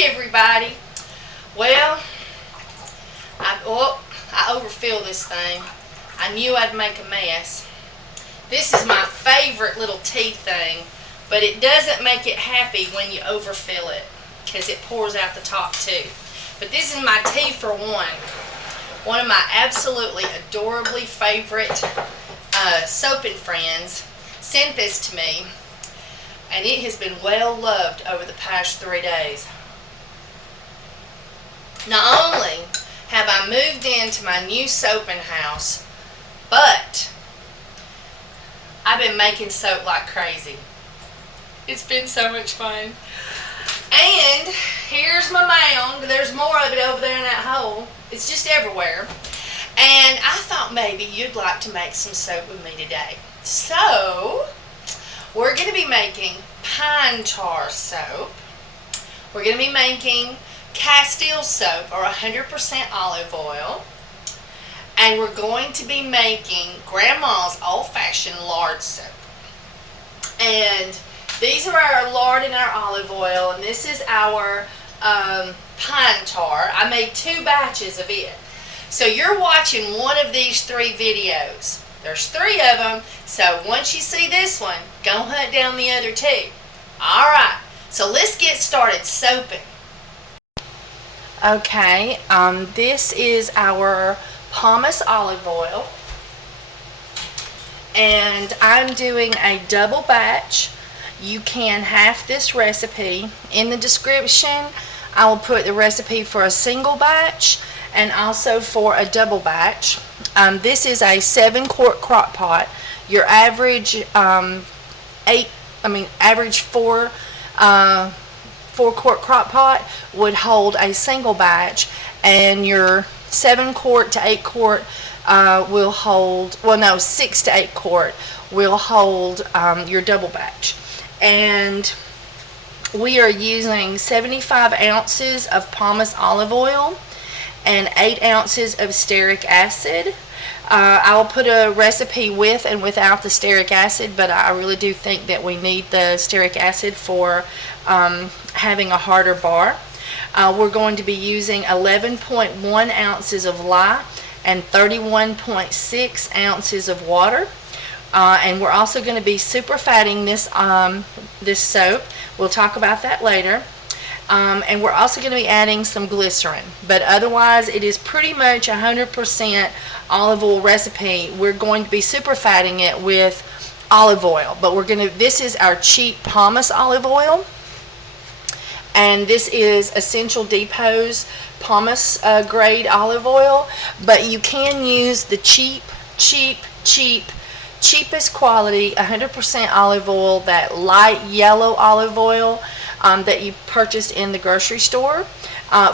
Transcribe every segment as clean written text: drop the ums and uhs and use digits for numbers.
Hey everybody. Well, I overfilled this thing. I knew I'd make a mess. This is my favorite little tea thing, but it doesn't make it happy when you overfill it because it pours out the top too. But this is my tea for one. One of my absolutely adorably favorite soaping friends sent this to me, and it has been well loved over the past 3 days. Not only have I moved into my new soaping house, but I've been making soap like crazy. It's been so much fun. And here's my mound. There's more of it over there in that hole. It's just everywhere. And I thought maybe you'd like to make some soap with me today. So, we're going to be making pine tar soap. We're going to be making Castile soap, or 100% olive oil. And we're going to be making Grandma's old-fashioned lard soap. And these are our lard and our olive oil, and this is our pine tar. I made 2 batches of it. So you're watching one of these 3 videos. There's 3 of them, so once you see this one, go hunt down the other 2. Alright, so let's get started soaping. Okay, this is our Pomace olive oil, and I'm doing a double batch. You can half this recipe. In the description, I will put the recipe for a single batch and also for a double batch. This is a 7-quart crock pot. Your average average 4-quart crock pot would hold a single batch, and your 7-quart to 8-quart will hold, 6 to 8 quart will hold your double batch. And we are using 75 ounces of Pomace olive oil and 8 ounces of Stearic Acid. I'll put a recipe with and without the Stearic Acid, but I really do think that we need the Stearic Acid for having a harder bar. We're going to be using 11.1 ounces of lye and 31.6 ounces of water. And we're also going to be superfatting this soap. We'll talk about that later. And we're also going to be adding some glycerin. But otherwise, it is pretty much 100% olive oil recipe. We're going to be superfatting it with olive oil. But this is our cheap Pomace olive oil. And this is Essential Depot's Pomace grade olive oil. But you can use the cheapest quality 100% olive oil, that light yellow olive oil that you purchased in the grocery store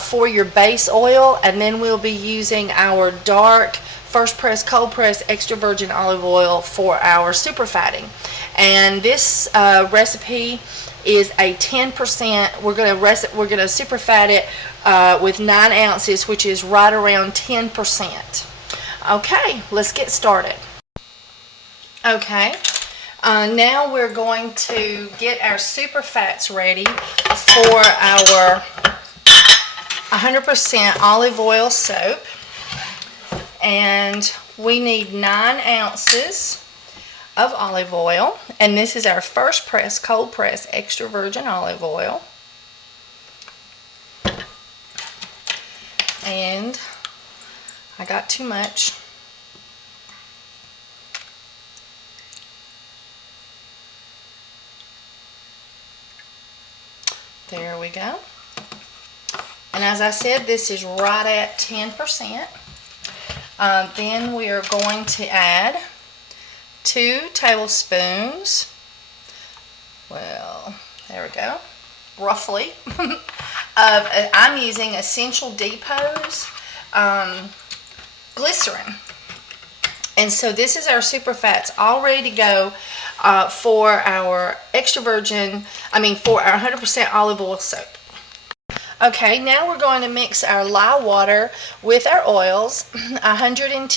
for your base oil. And then we'll be using our dark first press, cold press, extra virgin olive oil for our superfatting. And this recipe is a 10%. We're going to superfat it with 9 ounces, which is right around 10%. Okay, let's get started. Okay, now we're going to get our superfats ready for our 100% olive oil soap. And we need 9 ounces of olive oil. And this is our first press, cold press, extra virgin olive oil. And I got too much. There we go. And as I said, this is right at 10%. Then we are going to add 2 tablespoons, well, there we go, roughly, I'm using Essential Depot's Glycerin. And so this is our superfats all ready to go for our extra virgin, for our 100% olive oil soap. Okay, now we're going to mix our lye water with our oils, 100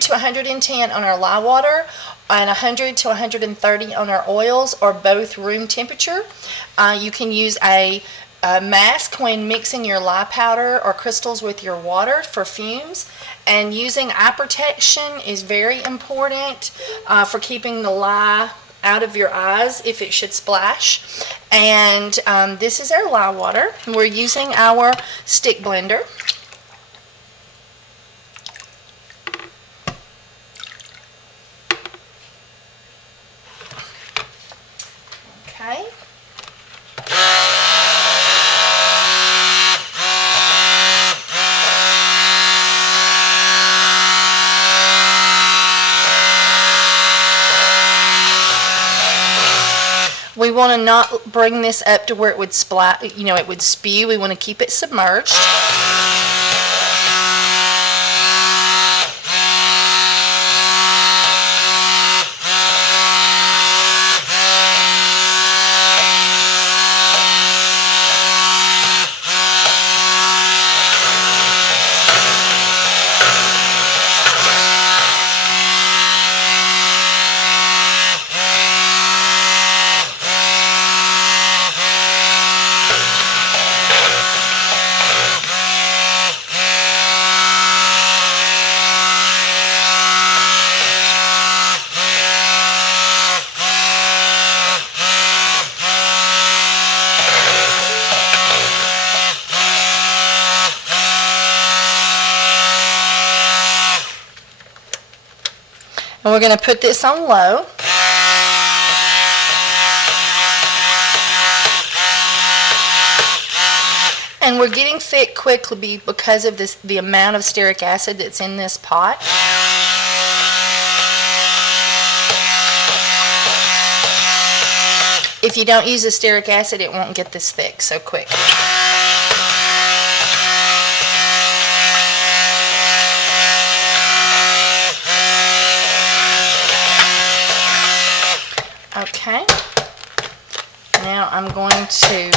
to 110 on our lye water, at 100 to 130 on our oils, or both room temperature. You can use a mask when mixing your lye powder or crystals with your water for fumes. And using eye protection is very important for keeping the lye out of your eyes if it should splash. And this is our lye water. We're using our stick blender. Okay. We want to not bring this up to where it would it would spew. We want to keep it submerged. And we're going to put this on low. And we're getting thick quickly because of the amount of stearic acid that's in this pot. If you don't use the stearic acid, it won't get this thick so quick. Okay, now I'm going to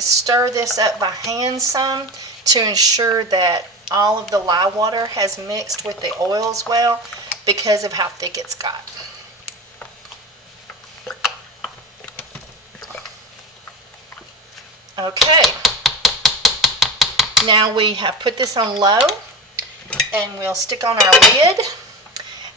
stir this up by hand some to ensure that all of the lye water has mixed with the oils well because of how thick it's got. Okay, now we have put this on low, and we'll stick on our lid,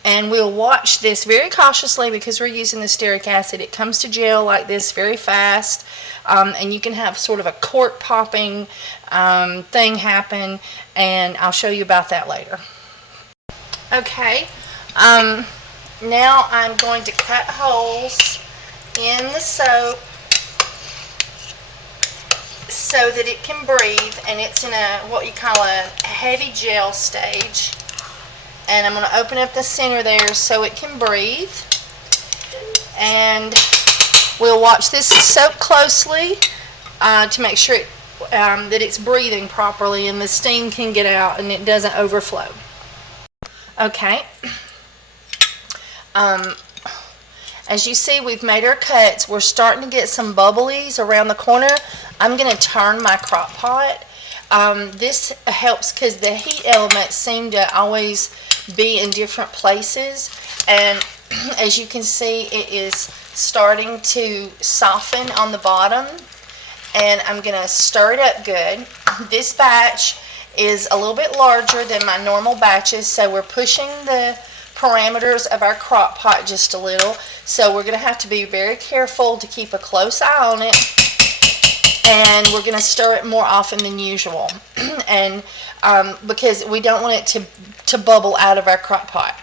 and we'll watch this very cautiously because we're using the stearic acid. It comes to gel like this very fast, and you can have sort of a cork popping thing happen, and I'll show you about that later. Okay, now I'm going to cut holes in the soap so that it can breathe, and it's in what you call a heavy gel stage. And I'm going to open up the center there so it can breathe. And we'll watch this soap closely to make sure that it's breathing properly and the steam can get out and it doesn't overflow. Okay. As you see, we've made our cuts. We're starting to get some bubblies around the corner. I'm going to turn my crock pot. This helps because the heat elements seem to always be in different places, and as you can see, it is starting to soften on the bottom, and I'm going to stir it up good. This batch is a little bit larger than my normal batches, so we're pushing the parameters of our crock pot just a little, so we're going to have to be very careful to keep a close eye on it, and we're going to stir it more often than usual, and because we don't want it to bubble out of our crock pot.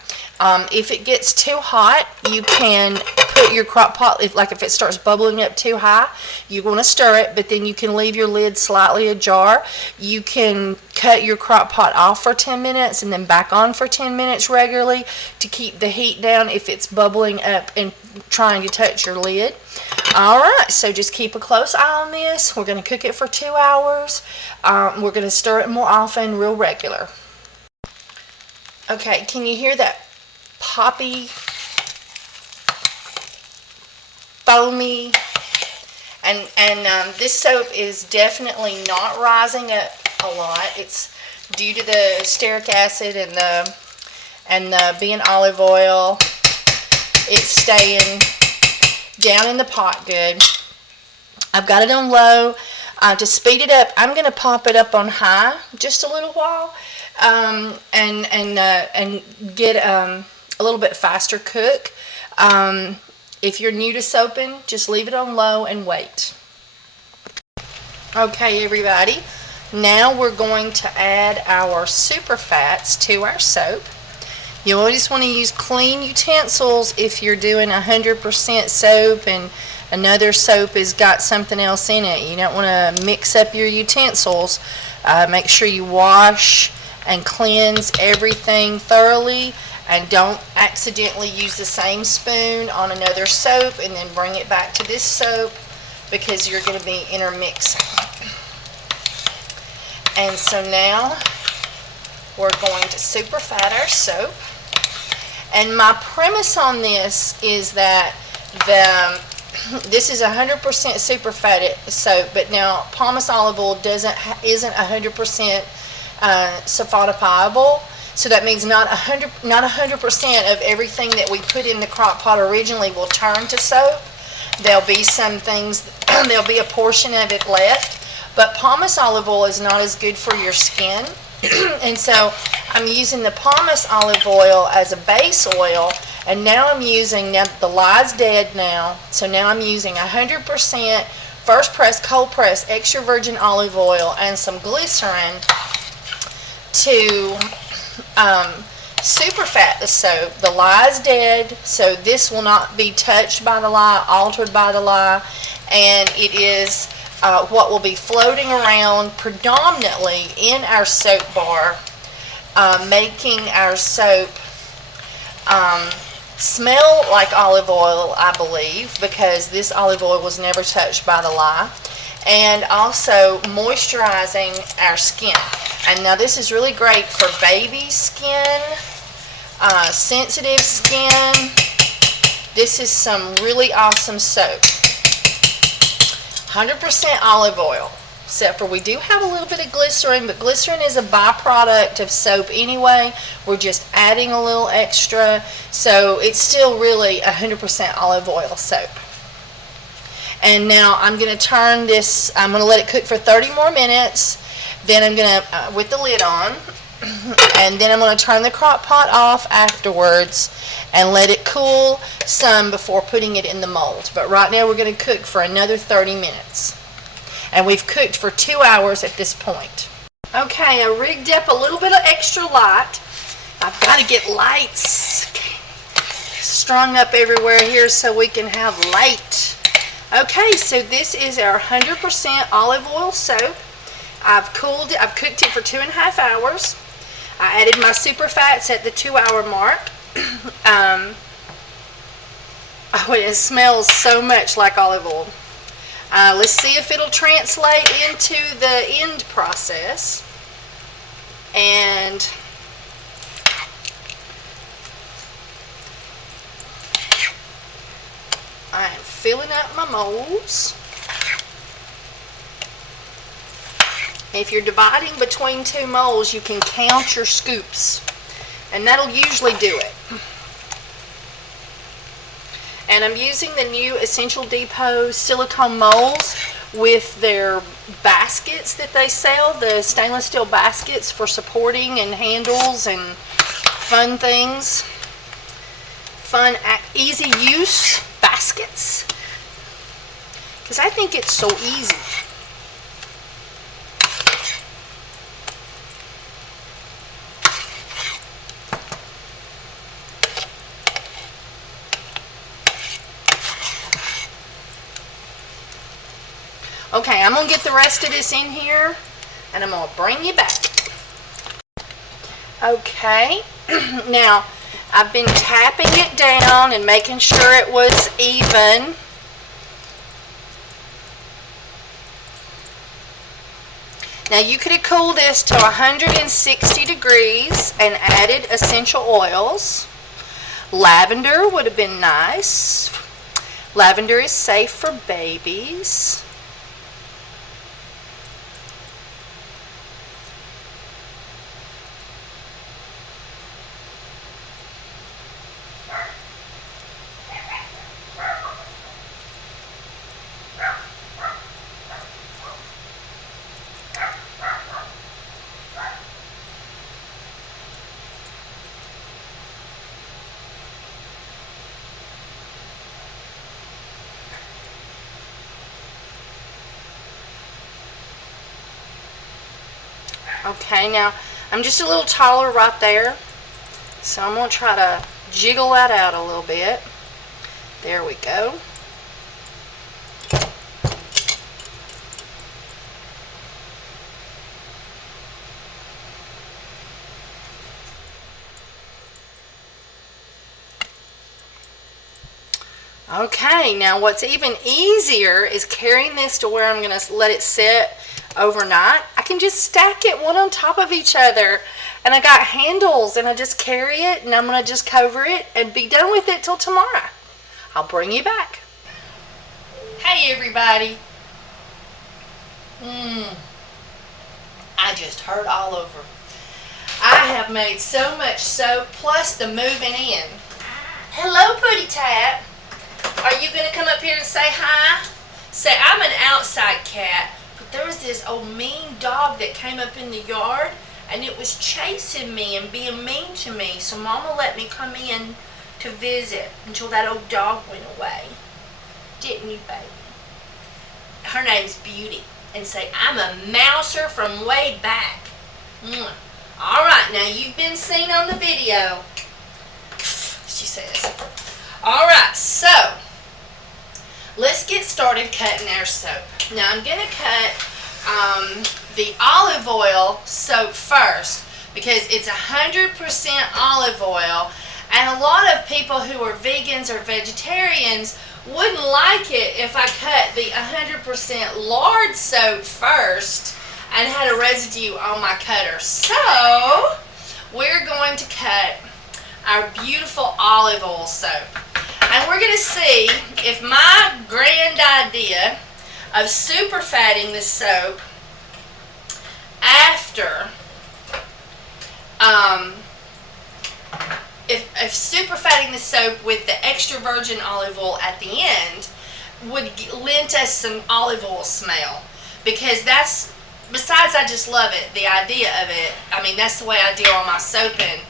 If it gets too hot, you can put your crock pot, if it starts bubbling up too high, you want to stir it, but then you can leave your lid slightly ajar. You can cut your crock pot off for 10 minutes and then back on for 10 minutes regularly to keep the heat down if it's bubbling up and trying to touch your lid. Alright, so just keep a close eye on this. We're going to cook it for 2 hours. We're going to stir it more often, real regular. Okay, can you hear that poppy foamy. And this soap is definitely not rising up a lot. It's due to the stearic acid and the being olive oil. It's staying down in the pot good. I've got it on low. To speed it up, I'm going to pop it up on high just a little while, and get a little bit faster cook. If you're new to soaping, just leave it on low and wait. Okay, everybody, now we're going to add our superfats to our soap. You always want to use clean utensils if you're doing 100% soap and another soap has got something else in it. You don't want to mix up your utensils. Make sure you wash and cleanse everything thoroughly, and don't accidentally use the same spoon on another soap and then bring it back to this soap, because you're going to be intermixing. And so now we're going to superfat our soap. And my premise on this is that this is 100% superfatted soap, but now Pomace olive oil isn't 100% sulfatifiable. So that means not 100% of everything that we put in the crock pot originally will turn to soap. There'll be some things, there'll be a portion of it left, but Pomace olive oil is not as good for your skin. And so I'm using the Pomace olive oil as a base oil, and now I'm using, now the lie's dead now, so now I'm using 100% first press, cold press, extra virgin olive oil and some glycerin to superfat the soap. The lie's dead, so this will not be touched by the lye, altered by the lye, and it is what will be floating around predominantly in our soap bar, making our soap smell like olive oil, I believe, because this olive oil was never touched by the lye, and also moisturizing our skin. And now this is really great for baby skin, sensitive skin. This is some really awesome soap. 100% olive oil, except for we do have a little bit of glycerin, but glycerin is a byproduct of soap anyway. We're just adding a little extra, so it's still really 100% olive oil soap. And now I'm going to turn this, I'm going to let it cook for 30 more minutes, then I'm going to, with the lid on, and then I'm going to turn the crock pot off afterwards and let it cool some before putting it in the mold. But right now we're going to cook for another 30 minutes. And we've cooked for 2 hours at this point. Okay, I rigged up a little bit of extra light. I've got to get lights strung up everywhere here so we can have light. Okay, so this is our 100% olive oil soap. I've cooked it for 2.5 hours. I added my superfats at the 2-hour mark. Oh, it smells so much like olive oil. Let's see if it'll translate into the end process. And I am filling up my molds. If you're dividing between 2 molds, you can count your scoops, and that'll usually do it. And I'm using the new Essential Depot silicone molds with their baskets that they sell, the stainless steel baskets for supporting and handles and fun things. Fun, easy use baskets. Because I think it's so easy. Okay, I'm going to get the rest of this in here, and I'm going to bring you back. Okay, now I've been tapping it down and making sure it was even. Now you could have cooled this to 160 degrees and added essential oils. Lavender would have been nice. Lavender is safe for babies. Okay, now I'm just a little taller right there, so I'm going to try to jiggle that out a little bit. There we go. Okay, now what's even easier is carrying this to where I'm going to let it sit overnight. I can just stack it one on top of each other, and I got handles, and I just carry it, and I'm going to just cover it and be done with it till tomorrow. I'll bring you back. Hey everybody. I just hurt all over. I have made so much soap, plus the moving in. Hello, Putty Tat. Are you going to come up here and say hi? Say, I'm an outside cat, but there was this old mean dog that came up in the yard, and it was chasing me and being mean to me, so Mama let me come in to visit until that old dog went away. Didn't you, baby? Her name's Beauty. And say, I'm a mouser from way back. All right, now you've been seen on the video, she says. All right, so let's get started cutting our soap. Now I'm going to cut the olive oil soap first because it's 100% olive oil, and a lot of people who are vegans or vegetarians wouldn't like it if I cut the 100% lard soap first and had a residue on my cutter. So we're going to cut our beautiful olive oil soap. And we're going to see if my grand idea of superfatting the soap after, if superfatting the soap with the extra virgin olive oil at the end would lend us some olive oil smell. Because that's, besides I just love it, the idea of it, I mean that's the way I do all my soaping.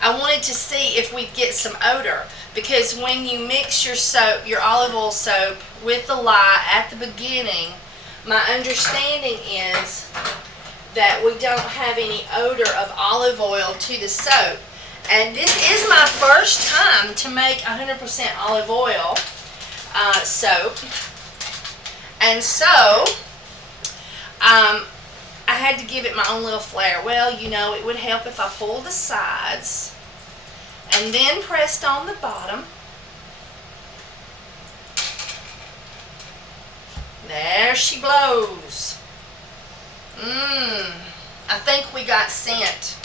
I wanted to see if we'd get some odor, because when you mix your soap, your olive oil soap with the lye at the beginning, my understanding is that we don't have any odor of olive oil to the soap. And this is my first time to make 100% olive oil soap. And so I had to give it my own little flair. Well, you know, it would help if I pulled the sides and then pressed on the bottom. There she blows. I think we got scent.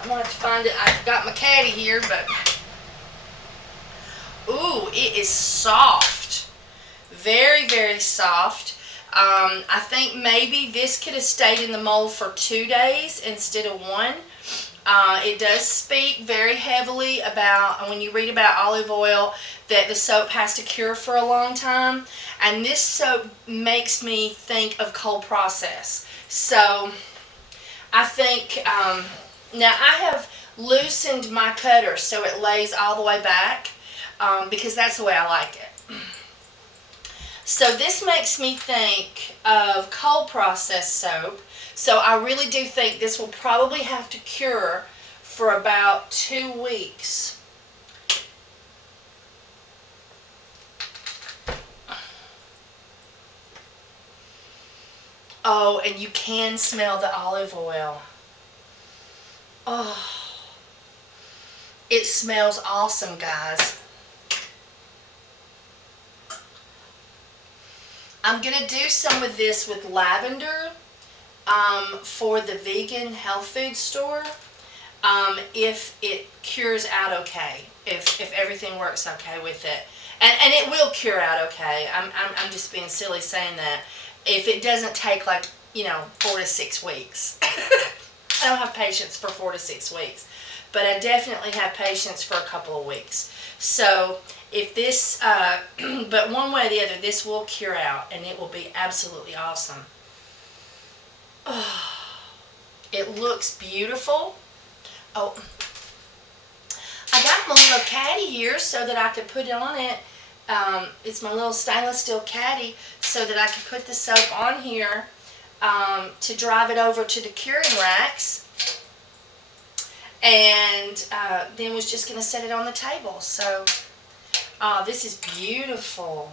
I'm going to have to find it. I've got my caddy here, but ooh, it is soft. Very, very soft. I think maybe this could have stayed in the mold for 2 days instead of 1. It does speak very heavily about, when you read about olive oil, that the soap has to cure for a long time. And this soap makes me think of cold process. So I think, now I have loosened my cutter so it lays all the way back, because that's the way I like it. So this makes me think of cold process soap. So I really do think this will probably have to cure for about 2 weeks. Oh, and you can smell the olive oil. Oh, it smells awesome, guys. I'm going to do some of this with lavender for the vegan health food store. if it cures out okay, if everything works okay with it. And it will cure out okay. I'm just being silly saying that. If it doesn't take like, 4 to 6 weeks. I don't have patience for 4 to 6 weeks. But I definitely have patience for a couple of weeks. So if this, but one way or the other, this will cure out and it will be absolutely awesome. Oh, it looks beautiful. Oh, I got my little caddy here so that I could put it on it. It's my little stainless steel caddy so that I could put the soap on here to drive it over to the curing racks. And then was just going to set it on the table. So this is beautiful.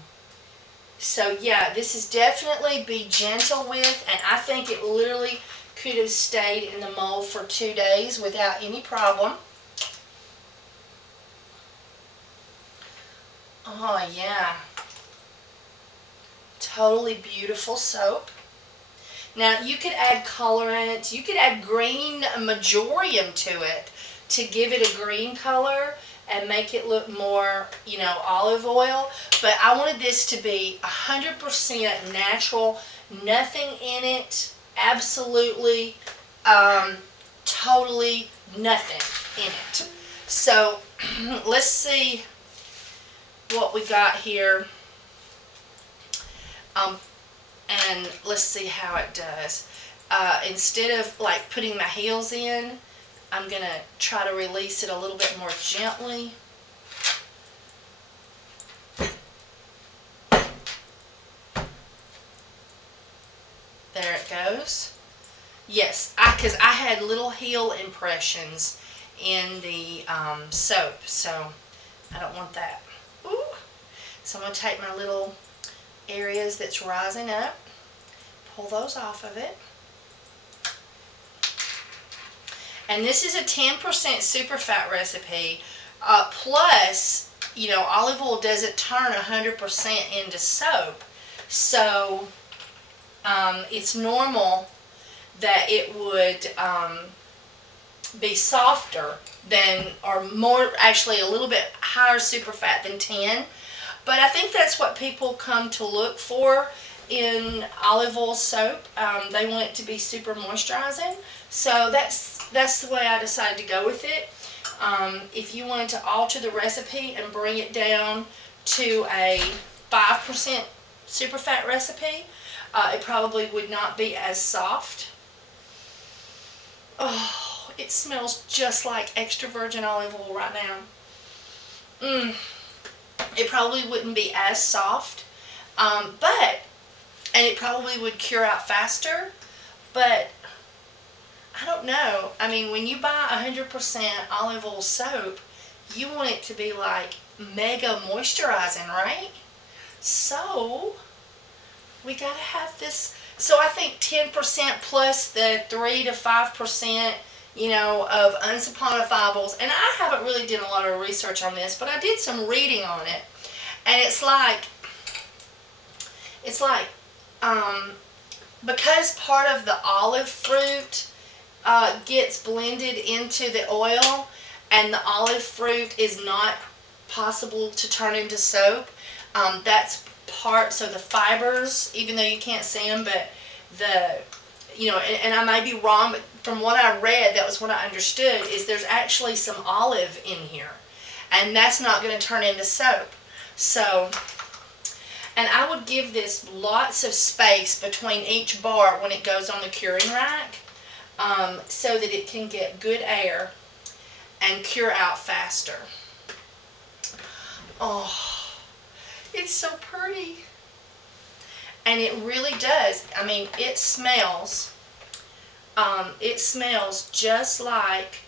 So yeah, this is definitely be gentle with, and I think it literally could have stayed in the mold for 2 days without any problem. Oh yeah, totally beautiful soap. Now you could add colorant, you could add green majorium to it to give it a green color and make it look more, olive oil. But I wanted this to be 100% natural, nothing in it, absolutely, totally nothing in it. So let's see what we got here. And let's see how it does. Instead of like putting my heels in, I'm going to try to release it a little bit more gently. There it goes. Yes, because I had little heel impressions in the soap, so I don't want that. Ooh. So I'm going to take my little areas that's rising up, pull those off of it. And this is a 10% superfat recipe, plus, olive oil doesn't turn 100% into soap. So it's normal that it would be softer than, or more, actually a little bit higher superfat than 10. But I think that's what people come to look for in olive oil soap. They want it to be super moisturizing. So that's the way I decided to go with it. If you wanted to alter the recipe and bring it down to a 5% superfat recipe, it probably would not be as soft. Oh, it smells just like extra virgin olive oil right now. It probably wouldn't be as soft, and it probably would cure out faster, but I don't know. I mean, when you buy 100% olive oil soap, you want it to be like mega moisturizing, right? So we gotta have this. So I think 10% plus the 3 to 5%, of unsaponifiables. And I haven't really done a lot of research on this, but I did some reading on it. And it's like, because part of the olive fruit gets blended into the oil, and the olive fruit is not possible to turn into soap. That's part, so the fibers, even though you can't see them, but and I may be wrong, but from what I read, that was what I understood, is there's actually some olive in here, and that's not going to turn into soap. So, and I would give this lots of space between each bar when it goes on the curing rack, so that it can get good air and cure out faster. Oh, it's so pretty. And it really does. I mean, it smells just like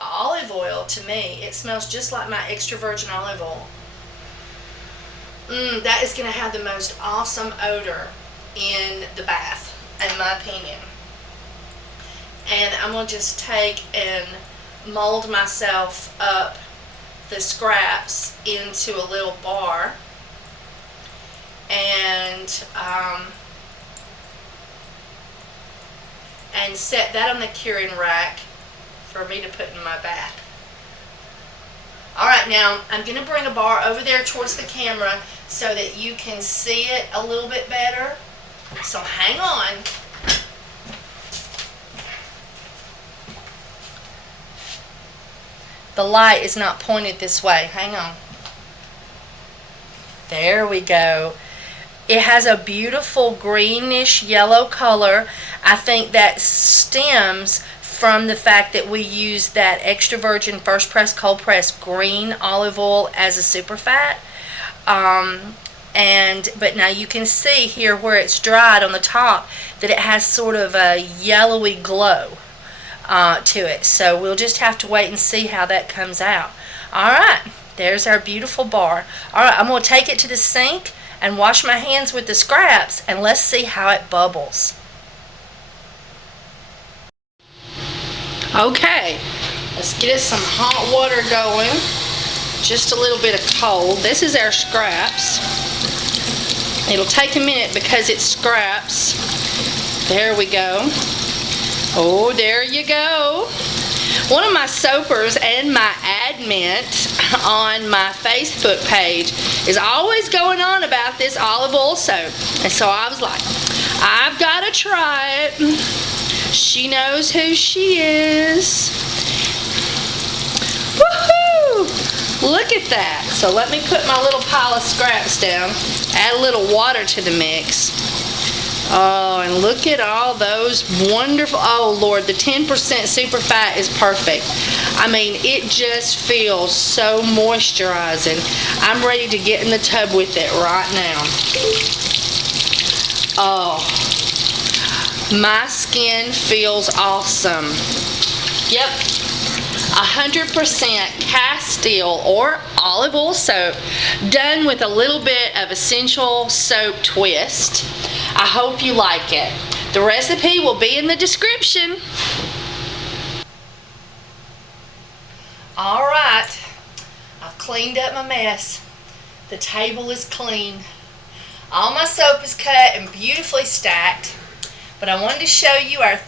olive oil to me. It smells just like my extra virgin olive oil. That is going to have the most awesome odor in the bath, in my opinion. And I'm going to just take and mold myself up the scraps into a little bar, and set that on the curing rack. for me to put in my bath. Alright, now I'm going to bring a bar over there towards the camera so that you can see it a little bit better. So hang on. The light is not pointed this way. Hang on. There we go. It has a beautiful greenish yellow color. I think that stems from the fact that we use that extra virgin first press cold press green olive oil as a superfat. But now you can see here where it's dried on the top that it has sort of a yellowy glow to it. So we'll just have to wait and see how that comes out. Alright, there's our beautiful bar. Alright, I'm going to take it to the sink and wash my hands with the scraps, and let's see how it bubbles. Okay, let's get us some hot water going. Just a little bit of cold. This is our scraps. It'll take a minute because it's scraps. There we go. Oh, there you go. One of my soapers and my admin on my Facebook page is always going on about this olive oil soap. And so I was like, I've got to try it. She knows who she is. Woohoo! Look at that. So let me put my little pile of scraps down. Add a little water to the mix. Oh, and look at all those wonderful, oh Lord, the 10% superfat is perfect. I mean, it just feels so moisturizing. I'm ready to get in the tub with it right now. Oh, my skin feels awesome. Yep, 100% Castile or olive oil soap done with a little bit of essential soap twist. I hope you like it. The recipe will be in the description. Alright, I've cleaned up my mess. The table is clean. All my soap is cut and beautifully stacked. But I wanted to show you our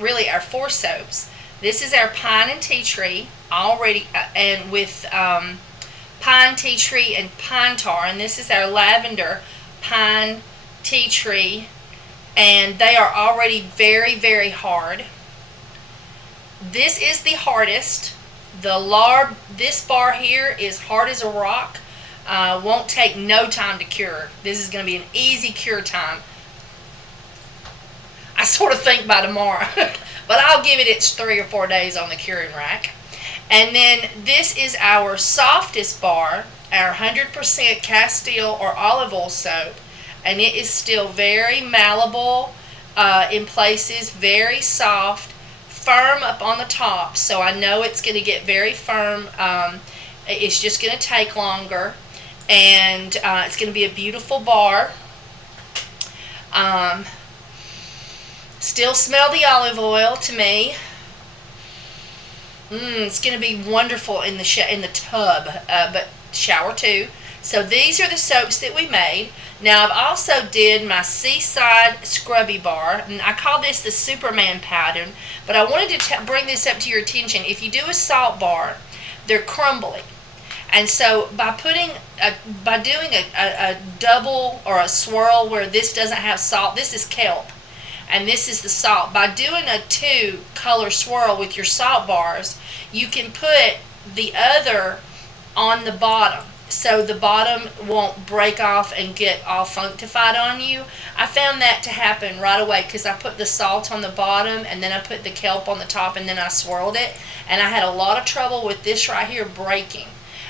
really our 4 soaps. This is our pine and tea tree, already, and with pine, tea tree, and pine tar. And this is our lavender, pine, tea tree, and they are already very, very hard. This is the hardest. This bar here is hard as a rock. Won't take no time to cure. This is going to be an easy cure time. I sort of think by tomorrow, but I'll give it its 3 or 4 days on the curing rack. And then this is our softest bar, our 100% Castile or olive oil soap, and it is still very malleable in places, very soft, firm up on the top. So I know it's going to get very firm. It's just going to take longer, and it's going to be a beautiful bar. Still smell the olive oil to me. It's going to be wonderful in the tub, but shower too. So these are the soaps that we made. Now I've also did my Seaside Scrubby Bar, and I call this the Superman pattern, but I wanted to bring this up to your attention. If you do a salt bar, they're crumbly. And so by doing a double or a swirl where this doesn't have salt, this is kelp, and this is the salt. By doing a 2-color swirl with your salt bars, you can put the other on the bottom, so the bottom won't break off and get all functified on you. I found that to happen right away because I put the salt on the bottom and then I put the kelp on the top and then I swirled it, and I had a lot of trouble with this right here breaking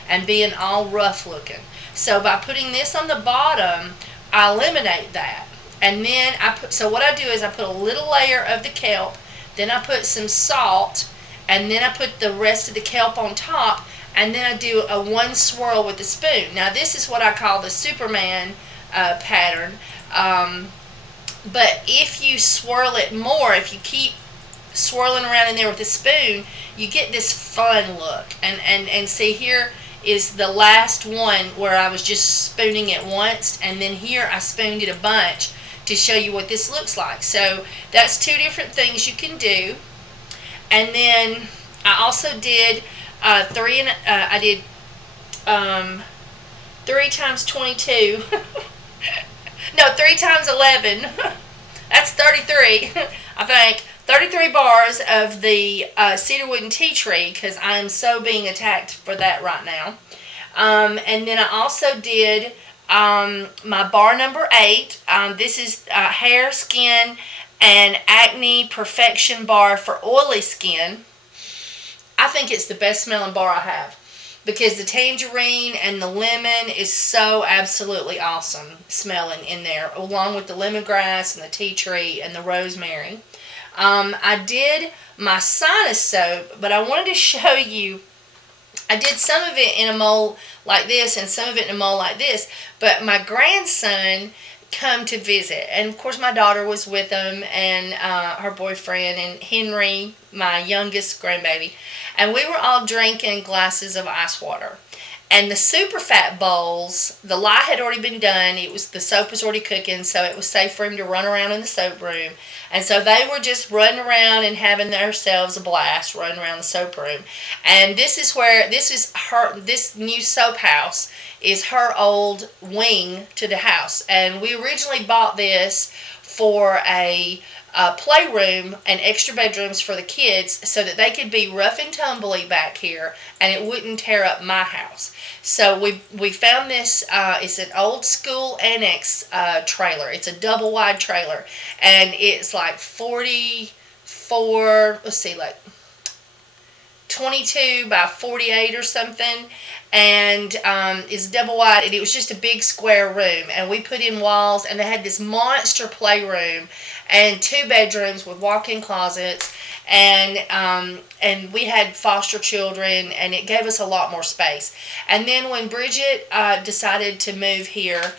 and being all rough looking. So by putting this on the bottom, I eliminate that. And then so what I do is I put a little layer of the kelp, then I put some salt, and then I put the rest of the kelp on top, and then I do a 1 swirl with the spoon. Now this is what I call the Superman pattern. But if you swirl it more, if you keep swirling around in there with a spoon, you get this fun look. And see, here is the last one where I was just spooning it once, and then here I spooned it a bunch to show you what this looks like. So that's 2 different things you can do. And then I also did I did 3 times 22. No, 3 times 11. That's 33, I think. 33 bars of the cedarwood and tea tree, because I'm so being attacked for that right now. And then I also did my bar number 8. This is hair, skin, and acne perfection bar for oily skin. I think it's the best smelling bar I have, because the tangerine and the lemon is so absolutely awesome smelling in there, along with the lemongrass and the tea tree and the rosemary. I did my sinus soap, but I wanted to show you, I did some of it in a mold like this and some of it in a mold like this, but my grandson come to visit, and of course my daughter was with them, and her boyfriend, and Henry, my youngest grandbaby, and we were all drinking glasses of ice water. And the Superfat bowls, the lye had already been done. The soap was already cooking, so it was safe for him to run around in the soap room. And so they were just running around and having themselves a blast, running around the soap room. And this new soap house is her old wing to the house. And we originally bought this for a playroom and extra bedrooms for the kids, so that they could be rough and tumbly back here and it wouldn't tear up my house. So we found this. It's an old school annex trailer. It's a double wide trailer, and it's like 44. Let's see, like 22 by 48 or something, and it's double wide, and it was just a big square room, and we put in walls, and they had this monster playroom and 2 bedrooms with walk-in closets, and we had foster children, and it gave us a lot more space. And then when Bridget decided to move here,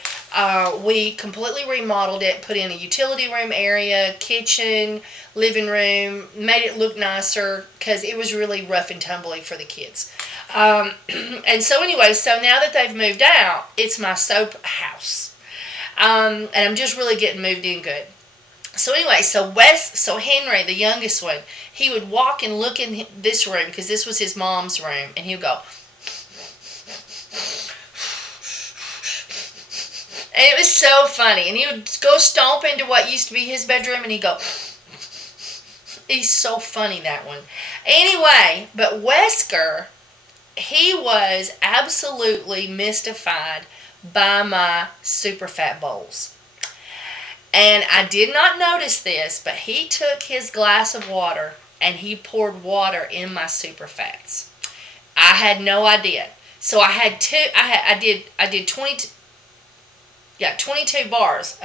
we completely remodeled it, put in a utility room area, kitchen, living room, made it look nicer, because it was really rough and tumbly for the kids. And so anyway, so now that they've moved out, it's my soap house. And I'm just really getting moved in good. So anyway, so Henry, the youngest one, he would walk and look in this room, because this was his mom's room, and he would go, and it was so funny. And he would go stomp into what used to be his bedroom, and he'd go, he's so funny, that one. Anyway, but Wesker, he was absolutely mystified by my Superfat bowls. And I did not notice this, but he took his glass of water and he poured water in my Superfats. I had no idea. So I had I did 22 bars.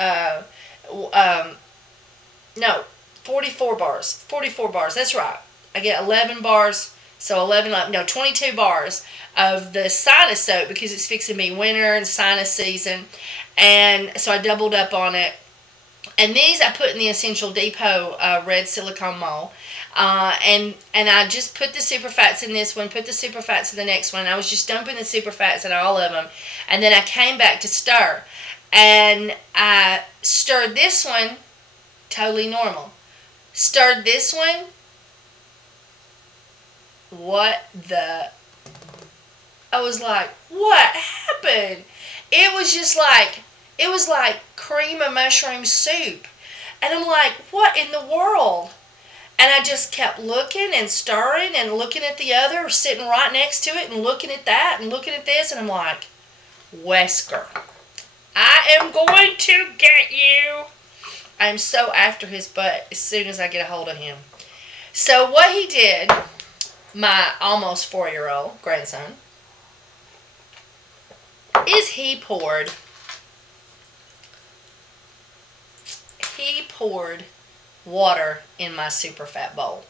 No, 44 bars. 44 bars. That's right. I get 11 bars. So 22 bars of the sinus soap, because it's fixing to be winter and sinus season. And so I doubled up on it. And these I put in the Essential Depot red silicone mold. And I just put the Superfats in this one, put the Superfats in the next one. I was just dumping the Superfats in all of them. And then I came back to stir. And I stirred this one, totally normal. Stirred this one. I was like, what happened? It was like cream of mushroom soup. And I'm like, what in the world? And I just kept looking and stirring and looking at the other, sitting right next to it, and looking at that and looking at this, and I'm like, Wesker, I am going to get you. I am so after his butt as soon as I get a hold of him. So what he did, my almost 4-year-old grandson, is he poured water in my Superfat bowl.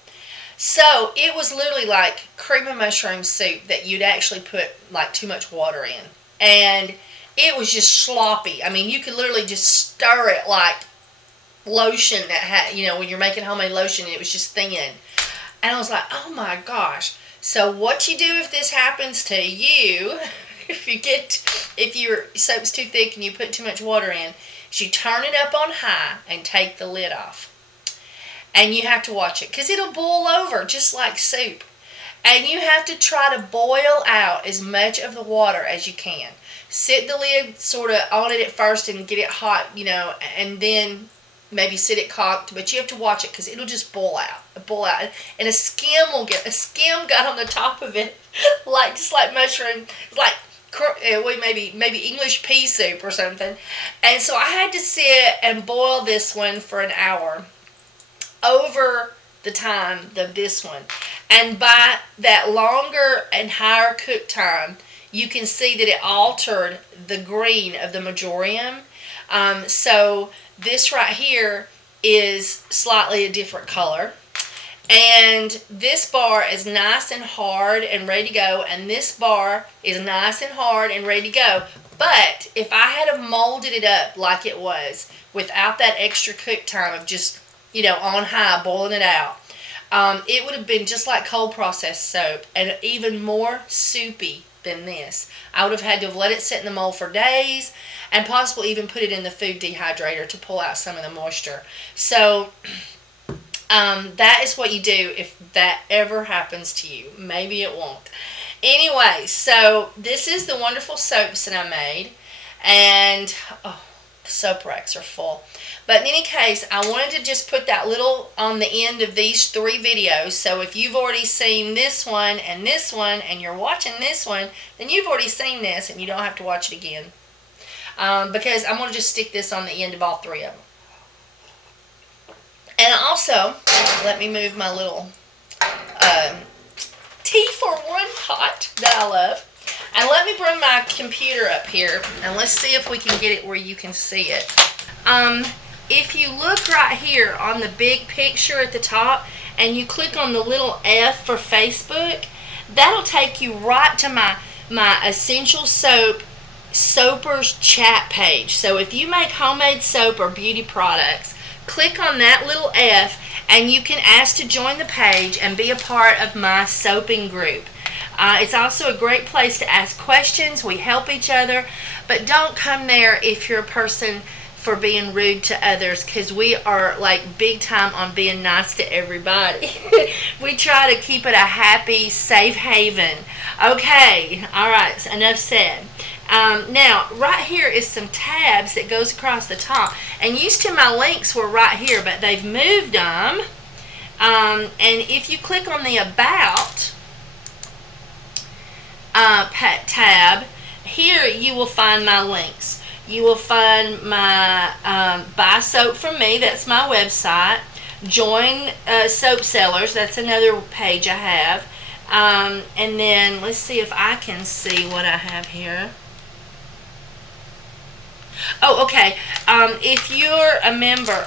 So it was literally like cream of mushroom soup that you'd actually put like too much water in. And it was just sloppy. I mean, you could literally just stir it like lotion that had, when you're making homemade lotion, it was just thin. And I was like, oh my gosh. So what you do if this happens to you, if your soap's too thick and you put too much water in, is you turn it up on high and take the lid off. and you have to watch it because it'll boil over just like soup. And you have to try to boil out as much of the water as you can. Sit the lid sort of on it at first and get it hot, and then maybe sit it cocked. But you have to watch it because it'll just boil out, and a skim got on the top of it, like just like mushroom, like maybe English pea soup or something. And so I had to sit and boil this one for an hour over the time of this one. And by that longer and higher cook time, you can see that it altered the green of the majorium. So this right here is slightly a different color. And this bar is nice and hard and ready to go. And this bar is nice and hard and ready to go. But if I had molded it up like it was, without that extra cook time of just, on high, boiling it out, it would have been just like cold processed soap and even more soupy than this. I would have had to have let it sit in the mold for days and possibly even put it in the food dehydrator to pull out some of the moisture. So that is what you do if that ever happens to you. Maybe it won't. Anyway, so this is the wonderful soaps that I made. And the soap racks are full. But in any case, I wanted to just put that little on the end of these 3 videos. So if you've already seen this one, and you're watching this one, then you've already seen this and you don't have to watch it again. Because I'm going to just stick this on the end of all 3 of them. And also, let me move my little tea-for-1 pot that I love. And let me bring my computer up here, and let's see if we can get it where you can see it. If you look right here on the big picture at the top, and you click on the little F for Facebook, that'll take you right to my Essential Soap Soapers chat page. So if you make homemade soap or beauty products, click on that little F, and you can ask to join the page and be a part of my soaping group. It's also a great place to ask questions. We help each other, but don't come there if you're a person for being rude to others, because we are like big time on being nice to everybody. We try to keep it a happy, safe haven. Okay, all right, enough said. Now, right here is some tabs that goes across the top, and used to my links were right here, but they've moved them. And if you click on the About tab, here you will find my links. You will find my Buy Soap From Me, that's my website. Join Soap Sellers, that's another page I have. And then let's see if I can see what I have here. Oh, okay. If you're a member,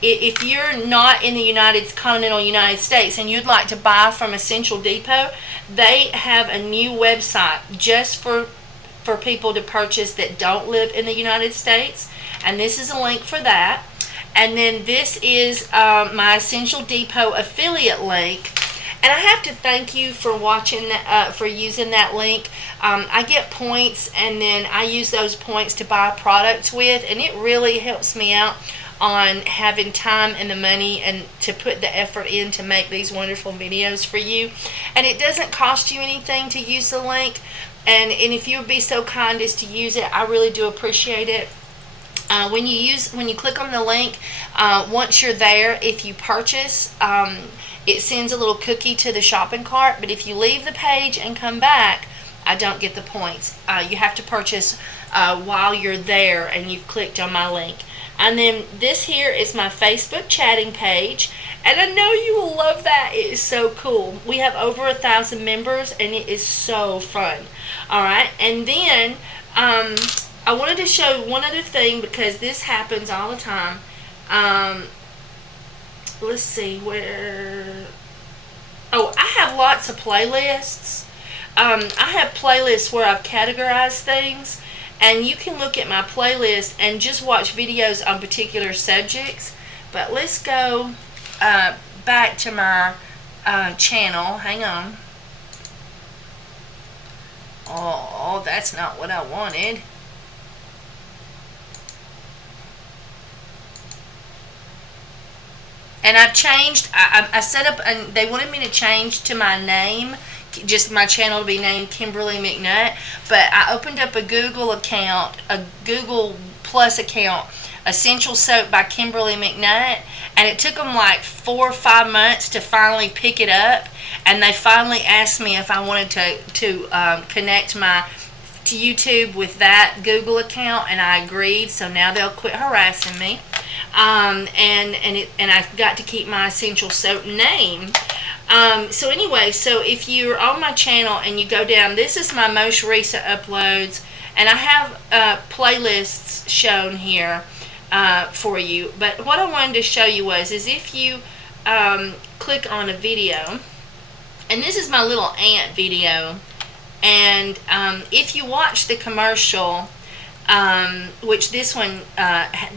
if you're not in the continental United States and you'd like to buy from Essential Depot, they have a new website just for people to purchase that don't live in the United States, and this is a link for that. And then this is my Essential Depot affiliate link, and I have to thank you for watching for using that link. I get points, and then I use those points to buy products with, and it really helps me out on having time and the money and to put the effort in to make these wonderful videos for you. And it doesn't cost you anything to use the link, and if you would be so kind as to use it, I really do appreciate it. When you click on the link, once you're there, if you purchase, it sends a little cookie to the shopping cart, but if you leave the page and come back, I don't get the points. You have to purchase while you're there and you've clicked on my link. And then this here is my Facebook chatting page, and I know you will love that. It is so cool. We have over 1,000 members, and it is so fun. Alright, and then I wanted to show one other thing, because this happens all the time. Let's see where. Oh, I have lots of playlists. I have playlists where I've categorized things, and you can look at my playlist and just watch videos on particular subjects. But let's go back to my channel. Hang on. Oh, that's not what I wanted. And I've changed, I set up, and they wanted me to change to my name, just my channel to be named Kimberly McNutt, but I opened up a Google account, a Google Plus account, Essential Soap by Kimberly McNutt, and it took them like 4 or 5 months to finally pick it up, and they finally asked me if I wanted to connect my to YouTube with that Google account, and I agreed. So now they'll quit harassing me, and I've got to keep my Essential Soap name. So anyway, so if you're on my channel and you go down, this is my most recent uploads, and I have playlists shown here for you. But what I wanted to show you is if you click on a video, and this is my little ant video, and if you watch the commercial, which this one,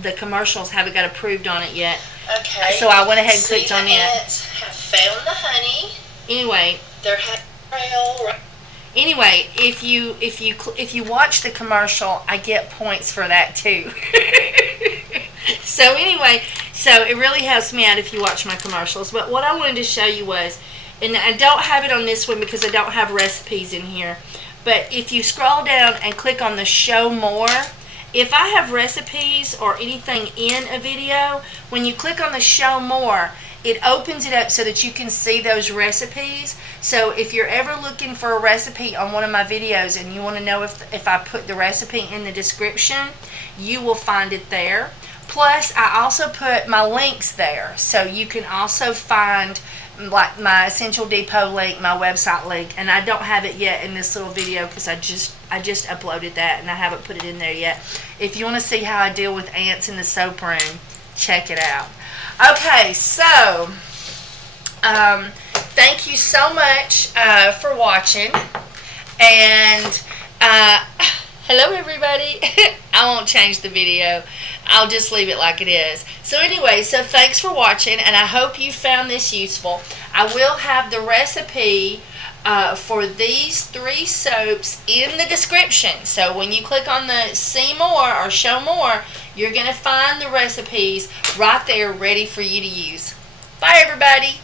the commercials haven't got approved on it yet. Okay. So I went ahead and clicked on it. Ants have found the honey. Anyway. They're trail. Anyway, if you watch the commercial, I get points for that too. So anyway, so it really helps me out if you watch my commercials. But what I wanted to show you was, and I don't have it on this one because I don't have recipes in here, but if you scroll down and click on the show more, if I have recipes or anything in a video, when you click on the show more, it opens it up so that you can see those recipes. So if you're ever looking for a recipe on one of my videos and you want to know if I put the recipe in the description, you will find it there. Plus, I also put my links there, so you can also find like my Essential Depot link, my website link, and I don't have it yet in this little video because I just uploaded that and I haven't put it in there yet. If you want to see how I deal with ants in the soap room, check it out. Okay, so thank you so much for watching, and hello everybody. I won't change the video. I'll just leave it like it is. So anyway, so thanks for watching, and I hope you found this useful. I will have the recipe for these 3 soaps in the description. So when you click on the see more or show more, you're going to find the recipes right there ready for you to use. Bye everybody.